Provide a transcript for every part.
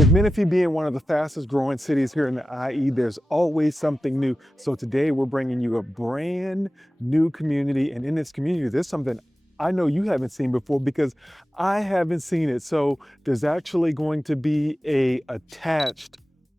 With Menifee being one of the fastest growing cities here in the IE, there's always something new. So today we're bringing you a brand new community. And in this community, there's something I know you haven't seen before because I haven't seen it. So there's actually going to be a attached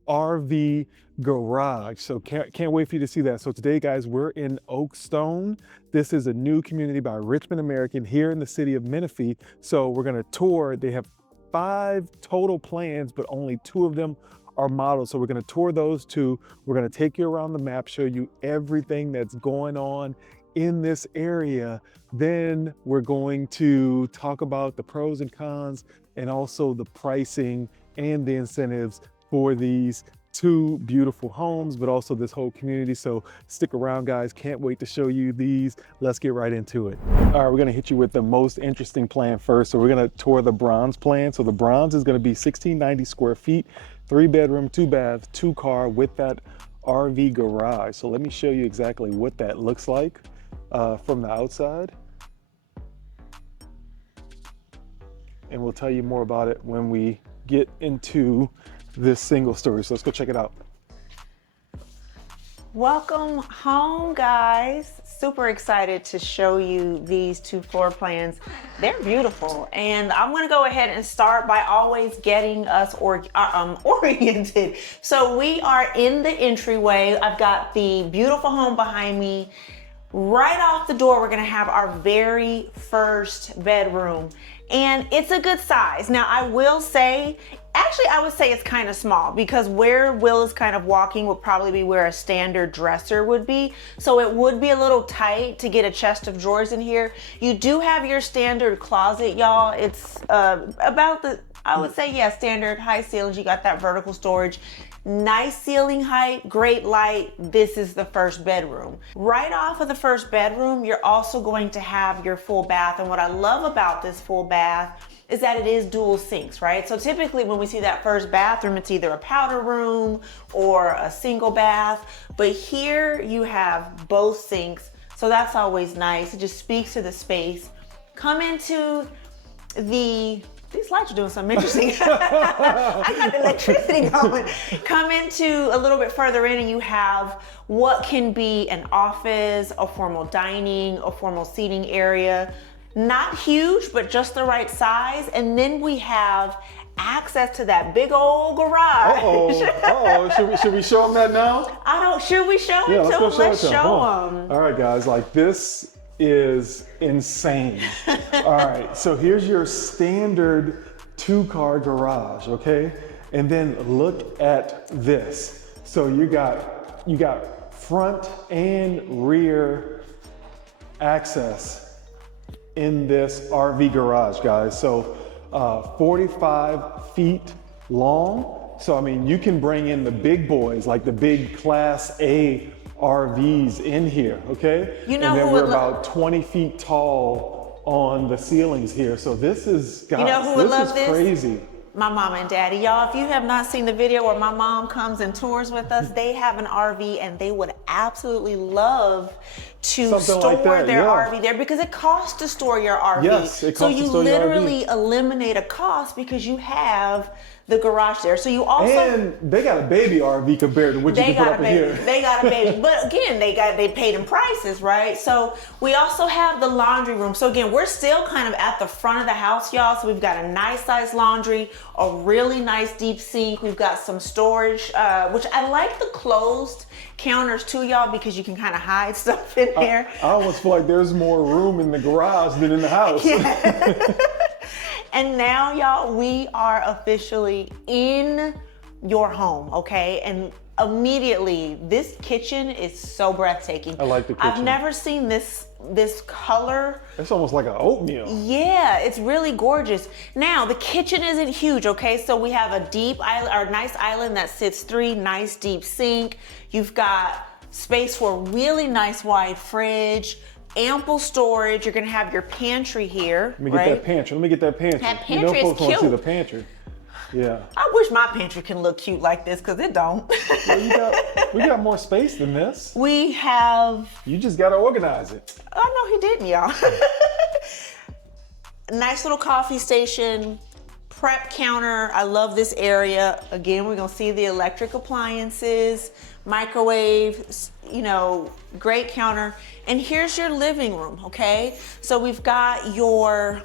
RV garage. So can't wait for you to see that. So today, guys, we're in Oakstone. This is a new community by Richmond American here in the city of Menifee. So we're gonna tour. They have 5 total plans, but only 2 of them are models. So we're gonna tour those 2. We're gonna take you around the map, show you everything that's going on in this area. Then we're going to talk about the pros and cons and also the pricing and the incentives for these 2 beautiful homes, but also this whole community. So stick around, guys. Can't wait to show you these. Let's get right into it. All right, we're gonna hit you with the most interesting plan first. So we're gonna tour the bronze plan. So the bronze is gonna be 1690 square feet, 3 bedroom, 2 bath, 2 car with that RV garage. So let me show you exactly what that looks like from the outside. And we'll tell you more about it when we get into this single story. So let's go check it out. Welcome home, guys. Super excited to show you these 2 floor plans. They're beautiful. And I'm gonna go ahead and start by always getting us oriented. So we are in the entryway. I've got the beautiful home behind me. Right off the door, we're gonna have our very first bedroom. And it's a good size. Now, I will say, actually, I would say it's kind of small because where Will is kind of walking would probably be where a standard dresser would be. So it would be a little tight to get a chest of drawers in here. You do have your standard closet, y'all. It's about the, I would say, yeah, standard high ceilings. You got that vertical storage. Nice ceiling height, great light. This is the first bedroom. Right off of the first bedroom, you're also going to have your full bath. And what I love about this full bath is that it is dual sinks, right? So typically when we see that first bathroom, it's either a powder room or a single bath. But here you have both sinks. So that's always nice. It just speaks to the space. Come into these lights are doing something interesting. I got electricity going. Come into a little bit further in and you have what can be an office, a formal dining, a formal seating area. Not huge, but just the right size. And then we have access to that big old garage. Should we show them that now? Should we show it to them? Let's show them. All right, guys, like this is insane. All right, so here's your standard 2-car garage, okay? And then look at this. So you got front and rear access in this RV garage, guys. So 45 feet long. So I mean, you can bring in the big boys, like the big Class A RVs in here, okay? And then we're about 20 feet tall on the ceilings here. So this is, guys, you know who would love this? Crazy. My mom and daddy. Y'all, if you have not seen the video where my mom comes and tours with us, they have an RV and they would absolutely love to store their RV there because it costs to store your RV. Yes, it costs so to you store your literally RV. Eliminate a cost because you have the garage there. So you also, and they got a baby RV compared to what you can put up in here. They got a baby, but again, they paid in prices, right? So we also have the laundry room. So again, we're still kind of at the front of the house, y'all. So we've got a nice size laundry, a really nice deep sink. We've got some storage, which I like the closed counters too, y'all, because you can kind of hide stuff in there. I almost feel like there's more room in the garage than in the house. Yeah. And now, y'all, we are officially in your home, okay? And immediately, this kitchen is so breathtaking. I like the kitchen. I've never seen this color. It's almost like an oatmeal. Yeah, it's really gorgeous. Now, the kitchen isn't huge, okay? So we have a deep island, or nice island that sits 3 nice deep sink. You've got space for a really nice wide fridge. Ample storage. You're gonna have your pantry here. Let me get that pantry. Let me get that pantry. That pantry is folks want to see cute. the pantry. Yeah. I wish my pantry can look cute like this because it don't. Well, we got more space than this. We have. You just gotta organize it. Oh no, he didn't, y'all. Nice little coffee station. prep counter. I love this area. Again, we're gonna see the electric appliances, microwave, you know, great counter. And here's your living room, okay? So we've got your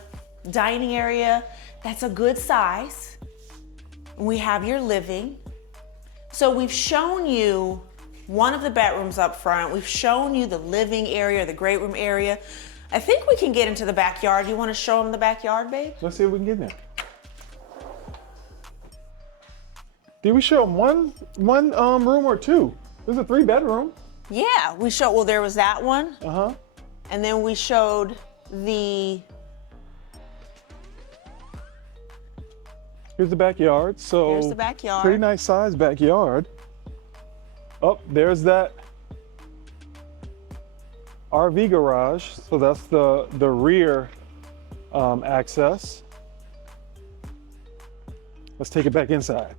dining area. That's a good size. We have your living. So we've shown you one of the bedrooms up front. We've shown you the living area, the great room area. I think we can get into the backyard. You want to show them the backyard, babe? Let's see if we can get there. Did we show them one room or two? There's a 3-bedroom. Yeah, we showed, well, there was that one. Uh-huh. And then we showed the... Here's the backyard. So Here's the backyard. Pretty nice size backyard. Oh, there's that RV garage. So that's the rear access. Let's take it back inside.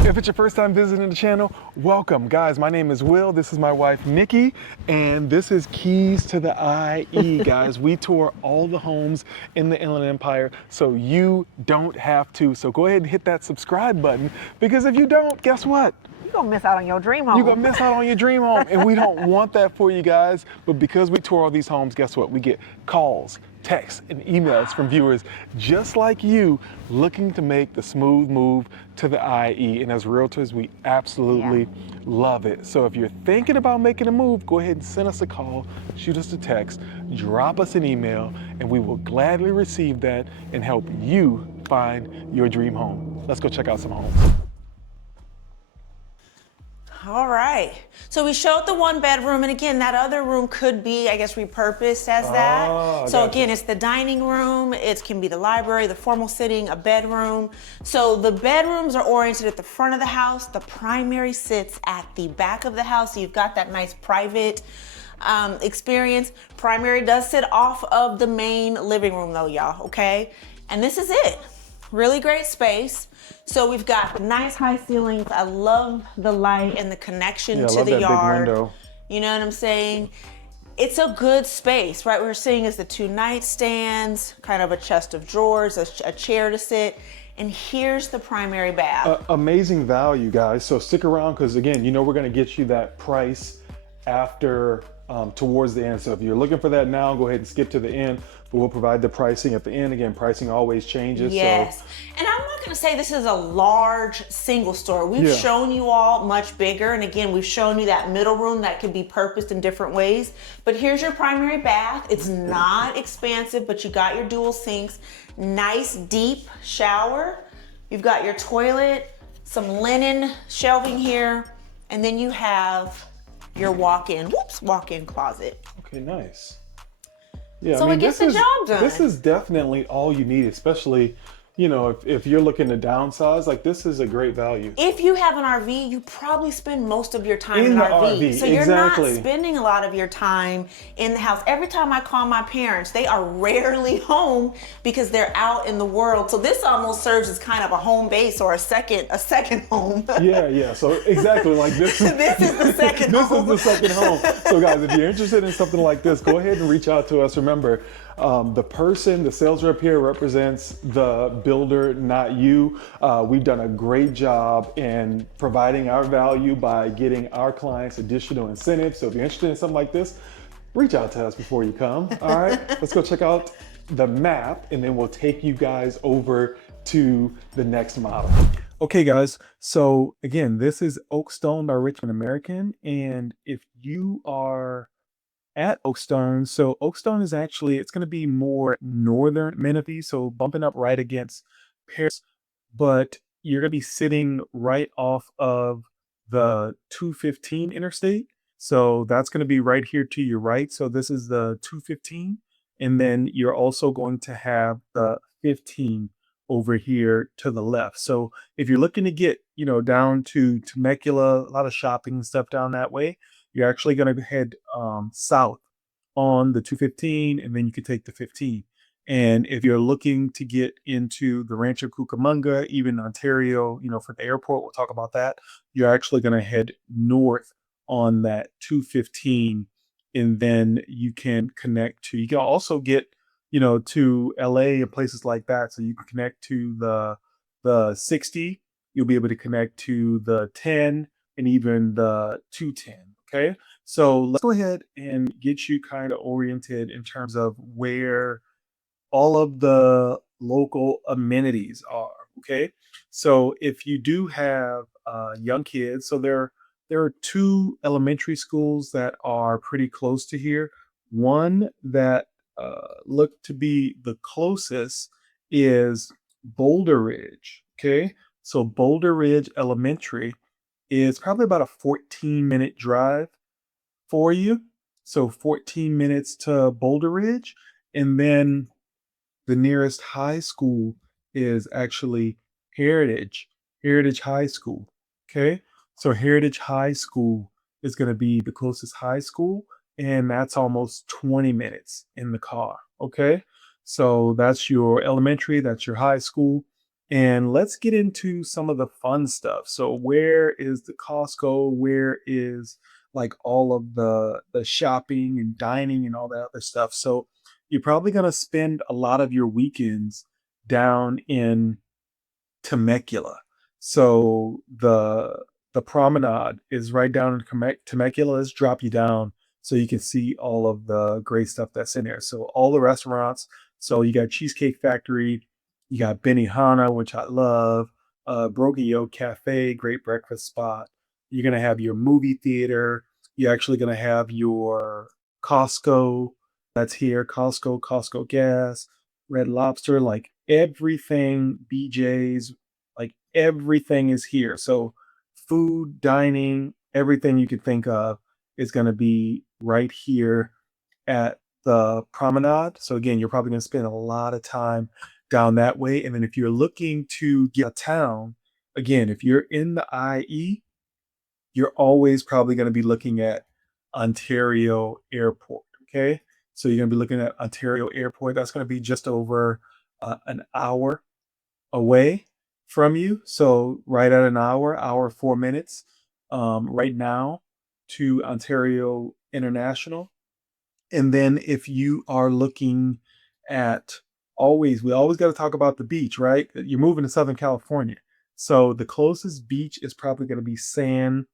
If it's your first time visiting the channel, welcome. Guys, my name is Will. This is my wife, Nikki, and this is Keys to the IE, guys. We tour all the homes in the Inland Empire, so you don't have to. So go ahead and hit that subscribe button, because if you don't, guess what? You're gonna miss out on your dream home. You're gonna miss out on your dream home, and we don't want that for you guys. But because we tour all these homes, guess what? We get calls, texts, and emails from viewers just like you looking to make the smooth move to the IE. And as realtors, we absolutely love it. So if you're thinking about making a move, go ahead and send us a call, shoot us a text, drop us an email, and we will gladly receive that and help you find your dream home. Let's go check out some homes. All right. So we showed the 1-bedroom, and again, that other room could be, I guess, repurposed as that. So again, it's the dining room, it can be the library, the formal sitting, a bedroom. So the bedrooms are oriented at the front of the house. The primary sits at the back of the house. So you've got that nice private experience. Primary does sit off of the main living room though, y'all, okay? And this is it. Really great space. So we've got nice high ceilings. I love the light and the connection to the yard. Big window. You know what I'm saying? It's a good space, right? What we're seeing is the 2 nightstands, kind of a chest of drawers, a chair to sit. And here's the primary bath. Amazing value, guys. So stick around, because again, you know we're gonna get you that price after towards the end. So if you're looking for that now, go ahead and skip to the end, but we'll provide the pricing at the end. Again, pricing always changes. Yes. So. And I'm not gonna say this is a large single store. We've shown you all much bigger. And again, we've shown you that middle room that could be purposed in different ways. But here's your primary bath. It's not expansive, but you got your dual sinks, nice deep shower. You've got your toilet, some linen shelving here, and then you have your walk-in closet. Okay, nice. Yeah, so it gets the job done. This is definitely all you need, especially, you know, if you're looking to downsize, like this is a great value. If you have an RV, you probably spend most of your time in In the the RV, So you're exactly. not spending a lot of your time in the house. Every time I call my parents, they are rarely home because they're out in the world. So this almost serves as kind of a home base or a second home. Yeah. So exactly like this. This is the second home. This is the second home. So guys, if you're interested in something like this, go ahead and reach out to us. Remember, the sales rep here represents the builder, not you. We've done a great job in providing our value by getting our clients additional incentives. So if you're interested in something like this, reach out to us before you come. All right, let's go check out the map, and then we'll take you guys over to the next model. Okay guys, so again, this is Oakstone by Richmond American, and if you are at Oakstone, so Oakstone is actually, it's going to be more northern Menifee, so bumping up right against Paris, but you're going to be sitting right off of the 215 interstate. So that's going to be right here to your right. So this is the 215, and then you're also going to have the 15 over here to the left. So if you're looking to get, you know, down to Temecula, a lot of shopping and stuff down that way, you're actually going to head south on the 215, and then you can take the 15. And if you're looking to get into the Rancho Cucamonga, even Ontario, you know, for the airport, we'll talk about that. You're actually going to head north on that 215, and then you can you can also get, you know, to LA and places like that. So you can connect to the the 60, you'll be able to connect to the 10 and even the 210. Okay. So let's go ahead and get you kind of oriented in terms of where all of the local amenities are. Okay, so if you do have young kids, so there are two elementary schools that are pretty close to here. One that look to be the closest is Boulder Ridge. Okay, so Boulder Ridge Elementary is probably about a 14-minute drive for you. So 14 minutes to Boulder Ridge, and then the nearest high school is actually Heritage, Heritage High School. Okay. So Heritage High School is going to be the closest high school, and that's almost 20 minutes in the car. Okay. So that's your elementary, that's your high school. And let's get into some of the fun stuff. So where is the Costco? Where is like all of the shopping and dining and all that other stuff? So you're probably going to spend a lot of your weekends down in Temecula. So the promenade is right down in Temecula. Let's drop you down so you can see all of the great stuff that's in there. So all the restaurants. So you got Cheesecake Factory, you got Benihana, which I love, Broguio Cafe, great breakfast spot. You're gonna have your movie theater. You're actually gonna have your Costco that's here, Costco, Costco Gas, Red Lobster, like everything, BJ's, like everything is here. So food, dining, everything you could think of is going to be right here at the promenade. So again, you're probably going to spend a lot of time down that way. And then if you're looking to get a town, again, if you're in the IE, you're always probably going to be looking at Ontario Airport. Okay. So you're going to be looking at Ontario Airport. That's going to be just over an hour away from you. So right at an hour, 4 minutes right now to Ontario International. And then if you are looking at we always got to talk about the beach, right? You're moving to Southern California. So the closest beach is probably going to be San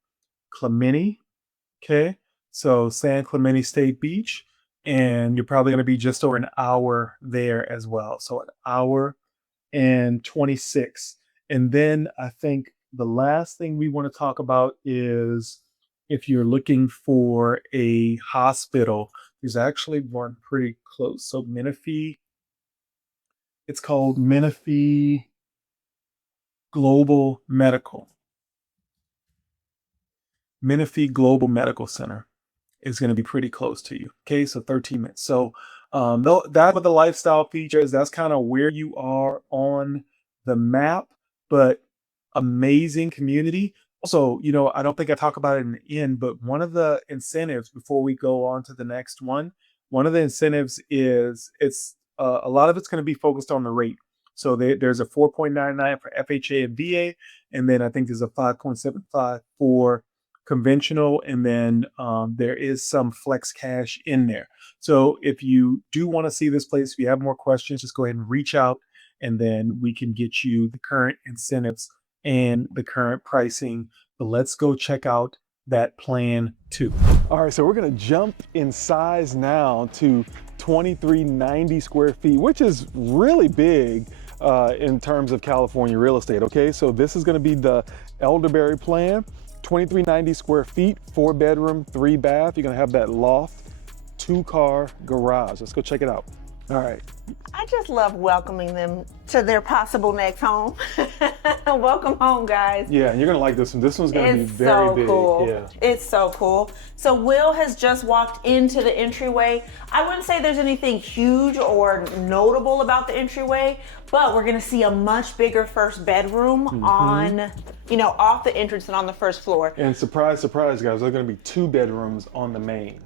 Clemente. Okay. So San Clemente State Beach. And you're probably going to be just over an hour there as well. So an hour and 26. And then I think the last thing we want to talk about is if you're looking for a hospital, there's actually one pretty close. So Menifee, it's called Menifee Global Medical. Menifee Global Medical Center is going to be pretty close to you. Okay, so 13 minutes. So that with the lifestyle features, that's kind of where you are on the map, but amazing community. Also, I don't think I talk about it in the end, but one of the incentives before we go on to the next one of the incentives is a lot of it's going to be focused on the rate. So there's a 4.99 for FHA and VA, and then I think there's a 5.75 for conventional, and then there is some flex cash in there. So if you do want to see this place, if you have more questions, just go ahead and reach out, and then we can get you the current incentives and the current pricing. But let's go check out that plan too. All right, so we're going to jump in size now to 2390 square feet, which is really big in terms of California real estate. Okay, so this is going to be the Elderberry plan. 2390 square feet, 4-bedroom, 3-bath. You're gonna have that loft, 2-car garage. Let's go check it out. All right. I just love welcoming them to their possible next home. Welcome home, guys. Yeah, and you're gonna like this one. This one's gonna be very big. Cool. Yeah. It's so cool. So Will has just walked into the entryway. I wouldn't say there's anything huge or notable about the entryway, but we're gonna see a much bigger first bedroom on, off the entrance and on the first floor. And surprise, surprise, guys, there's gonna be 2 bedrooms on the main.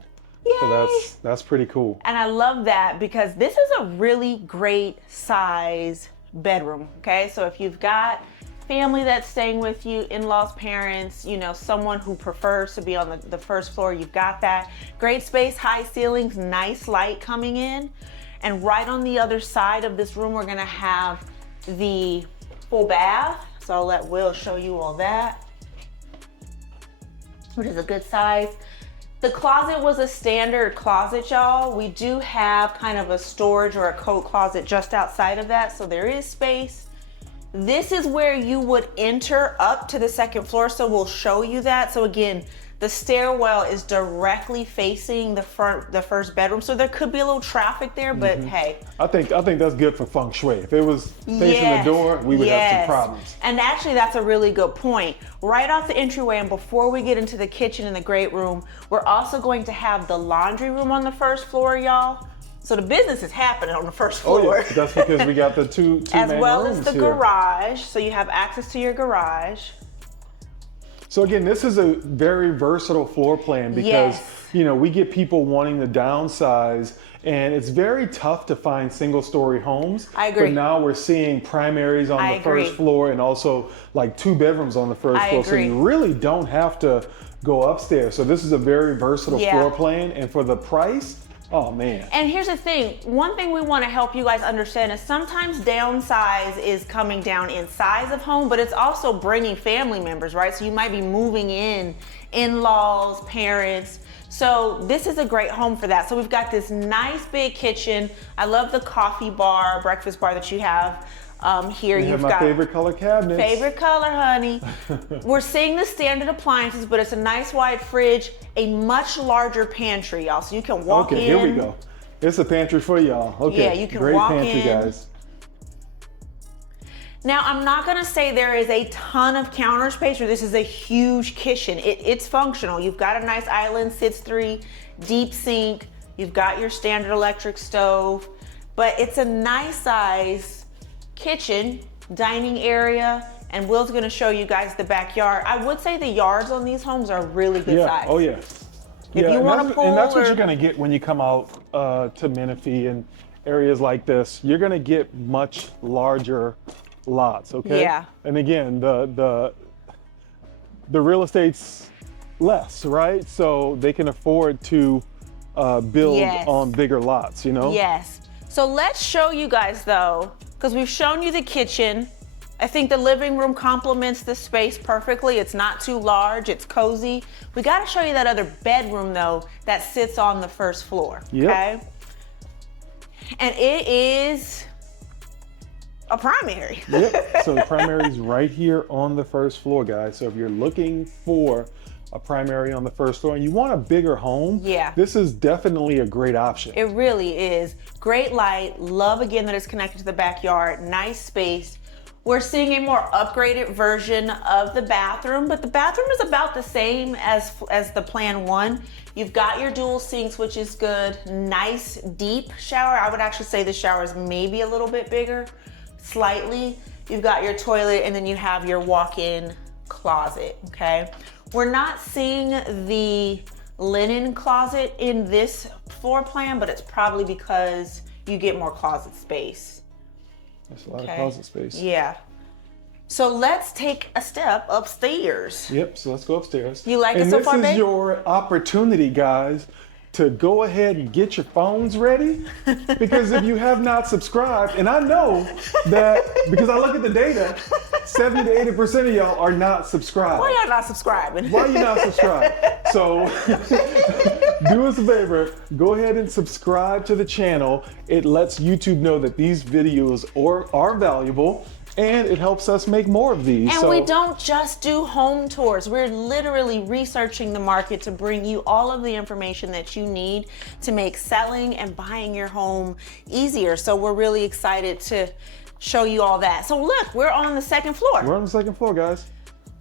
Yay. So that's pretty cool. And I love that because this is a really great size bedroom. Okay, so if you've got family that's staying with you, in-laws, parents, someone who prefers to be on the first floor, you've got that. Great space, high ceilings, nice light coming in. And right on the other side of this room, we're gonna have the full bath. So I'll let Will show you all that, which is a good size. The closet was a standard closet, y'all. We do have kind of a storage or a coat closet just outside of that, so there is space. This is where you would enter up to the second floor, so we'll show you that. So again, the stairwell is directly facing the first bedroom, so there could be a little traffic there, but hey. I think that's good for feng shui. If it was facing the door, we would have some problems. And actually, that's a really good point. Right off the entryway, and before we get into the kitchen and the great room, we're also going to have the laundry room on the first floor, y'all. So the business is happening on the first floor. Oh yeah, that's because we got the two as main well rooms as the here. garage, so you have access to your garage. So again, this is a very versatile floor plan because you know, we get people wanting to downsize, and it's very tough to find single-story homes. I agree. But now we're seeing primaries on the first floor, and also like 2 bedrooms on the first floor. So you really don't have to go upstairs. So this is a very versatile floor plan, and for the price, oh man. And here's the thing, one thing we want to help you guys understand is sometimes downsize is coming down in size of home, but it's also bringing family members, right? So you might be moving in-laws, parents. So this is a great home for that. So we've got this nice big kitchen. I love the coffee bar, breakfast bar that you have here. You have my favorite color cabinets. Favorite color, honey. We're seeing the standard appliances, but it's a nice wide fridge, a much larger pantry, y'all. So you can walk in. Okay, here we go. It's a pantry for y'all. Okay, yeah, you can great walk pantry, in. guys. Now, I'm not gonna say there is a ton of counter space, or this is a huge kitchen. It's functional. You've got a nice island, sits 3, deep sink. You've got your standard electric stove, but it's a nice size kitchen, dining area, and Will's gonna show you guys the backyard. I would say the yards on these homes are really good size. Oh yeah. If you want a pool, and that's what you're gonna get when you come out to Menifee and areas like this. You're gonna get much larger lots, okay? Yeah. And again, the real estate's less, right? So they can afford to build on bigger lots, you know? Yes. So let's show you guys though, because we've shown you the kitchen. I think the living room complements the space perfectly. It's not too large, it's cozy. We gotta show you that other bedroom though that sits on the first floor, okay? And it is a primary. Yep, so the primary is right here on the first floor, guys. So if you're looking for a primary on the first floor and you want a bigger home, this is definitely a great option. It really is. Great light, love again that it's connected to the backyard, nice space. We're seeing a more upgraded version of the bathroom, but the bathroom is about the same as the plan 1. You've got your dual sinks, which is good. Nice deep shower. I would actually say the shower is maybe a little bit bigger, slightly. You've got your toilet, and then you have your walk-in closet, okay? We're not seeing the linen closet in this floor plan, but it's probably because you get more closet space. That's a lot of closet space. Yeah. So let's take a step upstairs. Yep, so let's go upstairs. You like it so far, babe? And this is your opportunity, guys, to go ahead and get your phones ready. Because if you have not subscribed, and I know that because I look at the data, 70 to 80% of y'all are not subscribed. Why y'all not subscribing? Why are you not subscribed? So do us a favor, go ahead and subscribe to the channel. It lets YouTube know that these videos are valuable, and it helps us make more of these. And we don't just do home tours. We're literally researching the market to bring you all of the information that you need to make selling and buying your home easier. So we're really excited to show you all that. So look, we're on the second floor. We're on the second floor, guys.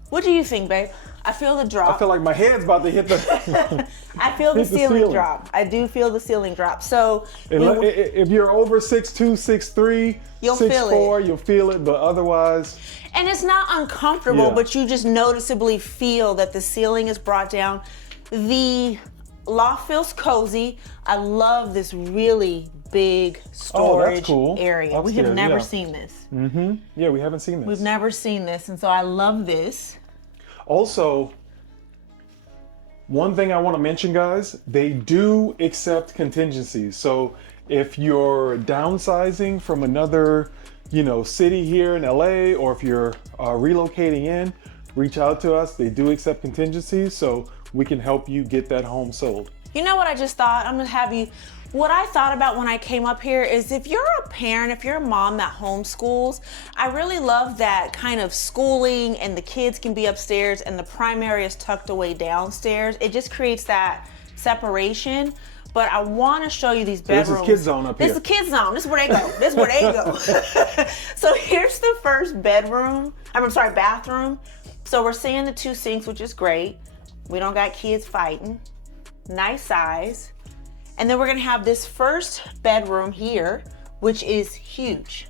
What do you think, babe? I feel the drop. I feel like my head's about to hit the I feel the ceiling drop. I do feel the ceiling drop. So if you're over 6'2", 6'3", you'll feel 6'4", you'll feel it, but otherwise. And it's not uncomfortable, but you just noticeably feel that the ceiling is brought down. The loft feels cozy. I love this really big storage area. Upstairs, we have never seen this. Yeah, we haven't seen this. We've never seen this, and so I love this. Also, one thing I want to mention, guys, they do accept contingencies. So if you're downsizing from another, city here in LA, or if you're relocating in, reach out to us. They do accept contingencies, so we can help you get that home sold. You know what I just thought? I'm gonna have you, what I thought about when I came up here is if you're a parent, if you're a mom that homeschools, I really love that kind of schooling and the kids can be upstairs and the primary is tucked away downstairs. It just creates that separation. But I want to show you these bedrooms. This is kid zone up here. This is kid zone. This is where they go. This is where they go. So here's the first bathroom. So we're seeing the 2 sinks, which is great. We don't got kids fighting. Nice size. And then we're gonna have this first bedroom here, which is huge.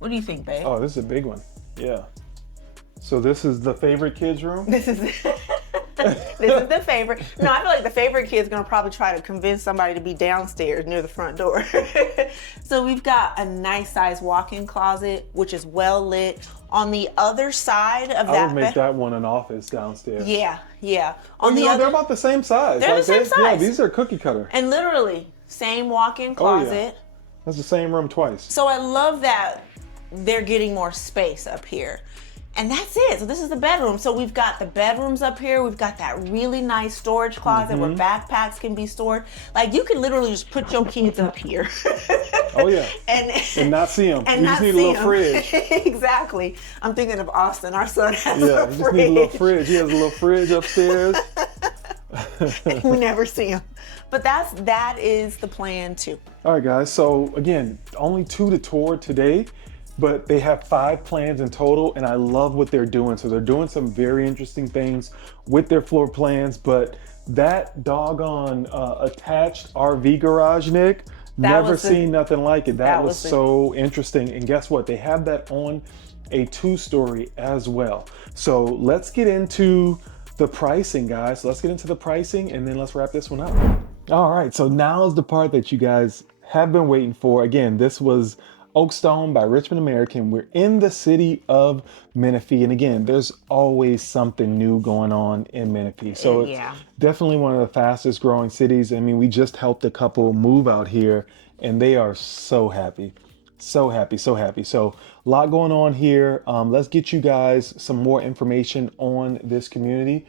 What do you think, babe? Oh, this is a big one. Yeah. So this is the favorite kids room? This is this is the favorite. No, I feel like the favorite kid's gonna probably try to convince somebody to be downstairs near the front door. So we've got a nice size walk-in closet, which is well lit. On the other side of that, I would make that one an office downstairs. Yeah. They're about the same size. They're the same size. Yeah, these are cookie cutter. And literally, same walk-in closet. Oh, yeah. That's the same room twice. So I love that they're getting more space up here. And that's it. So this is the bedroom. So we've got the bedrooms up here. We've got that really nice storage closet where backpacks can be stored. Like you can literally just put your kids up here. Oh yeah. and not see them. And you not just need see a little fridge. Exactly. I'm thinking of Austin. Our son has a Yeah, you fridge. just need a little fridge. He has a little fridge upstairs. We never see him. But that is the plan too. All right, guys. So again, only 2 to tour today, but they have 5 plans in total, and I love what they're doing. So they're doing some very interesting things with their floor plans, but that doggone attached RV garage, Nick, never seen nothing like it. That was so interesting. And guess what? They have that on a 2-story as well. So let's get into the pricing, guys. Let's get into the pricing and then let's wrap this one up. All right, so now is the part that you guys have been waiting for. Again, this was Oakstone by Richmond American. We're in the city of Menifee. And again, there's always something new going on in Menifee. So it's definitely one of the fastest growing cities. I mean, we just helped a couple move out here and they are so happy. So happy, so happy. So a lot going on here. Let's get you guys some more information on this community.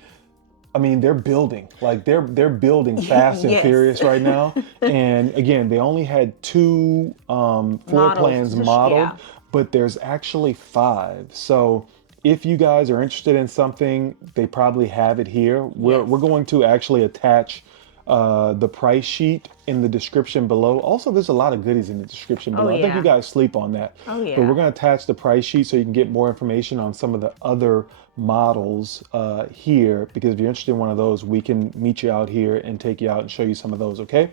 I mean, they're building, like they're building fast and furious right now. And again, they only had 2 floor plans modeled, but there's actually 5. So if you guys are interested in something, they probably have it here. We're going to actually attach the price sheet in the description below. Also, there's a lot of goodies in the description below. I think you guys sleep on that. But we're going to attach the price sheet so you can get more information on some of the other models here, because if you're interested in one of those, we can meet you out here and take you out and show you some of those. Okay.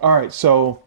All right. So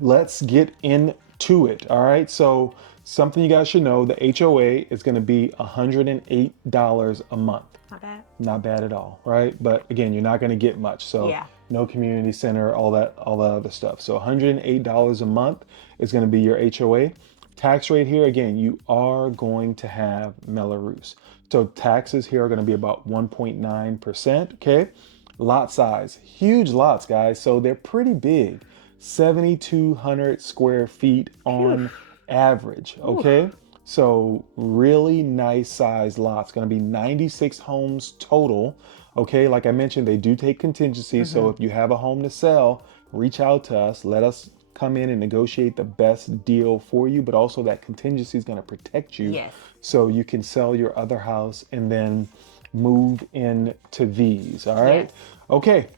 let's get into it. All right. So something you guys should know, the HOA is going to be $108 a month. Not bad. Not bad at all, right? But again, you're not going to get much. So no community center, all that other stuff. So $108 a month is going to be your HOA. Tax rate here, again, you are going to have Melrose. So taxes here are going to be about 1.9%, okay? Lot size, huge lots, guys. So they're pretty big, 7,200 square feet on average, okay? So really nice size lots, going to be 96 homes total. Okay, like I mentioned, they do take contingency. So if you have a home to sell, reach out to us. Let us come in and negotiate the best deal for you, but also that contingency is going to protect you. So you can sell your other house and then move into these. All right. Okay,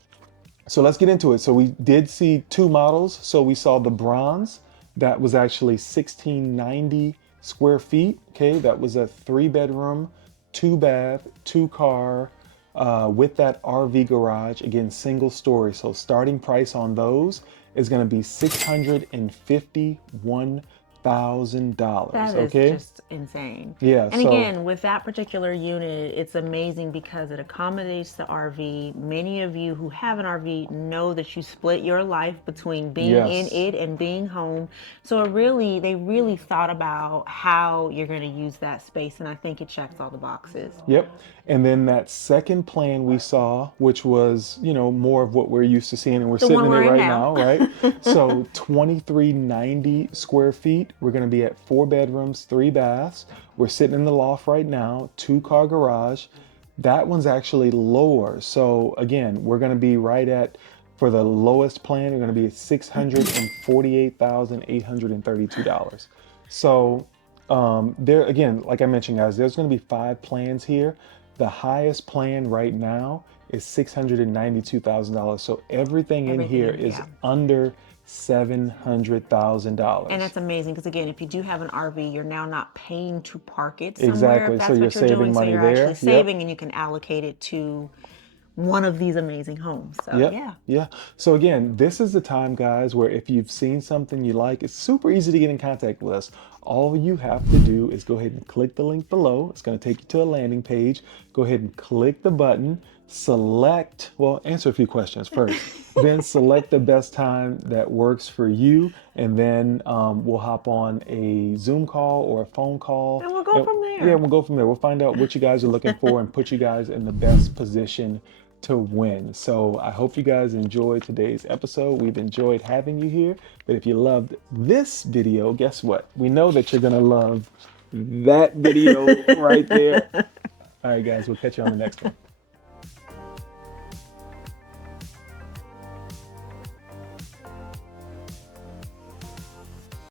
so let's get into it. So we did see 2 models. So we saw the bronze that was actually 1,690 square feet. Okay, that was a 3-bedroom, 2-bath, 2-car with that RV garage. Again, single story. So starting price on those is going to be $651,000. That is just insane. Yeah. And again, with that particular unit, it's amazing because it accommodates the RV. Many of you who have an RV know that you split your life between being in it and being home. So they really thought about how you're going to use that space, and I think it checks all the boxes. Yep. And then that second plan we saw, which was, more of what we're used to seeing, and we're sitting in it right now, right? So 2,390 square feet. height, we're going to be at 4 bedrooms, 3 baths. We're sitting in the loft right now, 2-car garage. That one's actually lower. So again, we're going to be right at, for the lowest plan, we're going to be at $648,832. So there again, like I mentioned, guys, there's going to be 5 plans here. The highest plan right now is $692,000. So everything in here is yeah. under $700,000. And that's amazing because again, if you do have an RV, you're now not paying to park it somewhere. Exactly. If So that's you're what you're saving doing. So money you're there. actually saving, and you can allocate it to one of these amazing homes. So yeah. Yeah. So again, this is the time, guys, where if you've seen something you like, it's super easy to get in contact with us. All you have to do is go ahead and click the link below. It's going to take you to a landing page. Go ahead and click the button, select, well, answer a few questions first, then select the best time that works for you. And then we'll hop on a Zoom call or a phone call. And we'll go from there. Yeah, we'll go from there. We'll find out what you guys are looking for and put you guys in the best position to win. So I hope you guys enjoyed today's episode. We've enjoyed having you here. But if you loved this video, guess what? We know that you're gonna love that video right there. All right, guys, we'll catch you on the next one.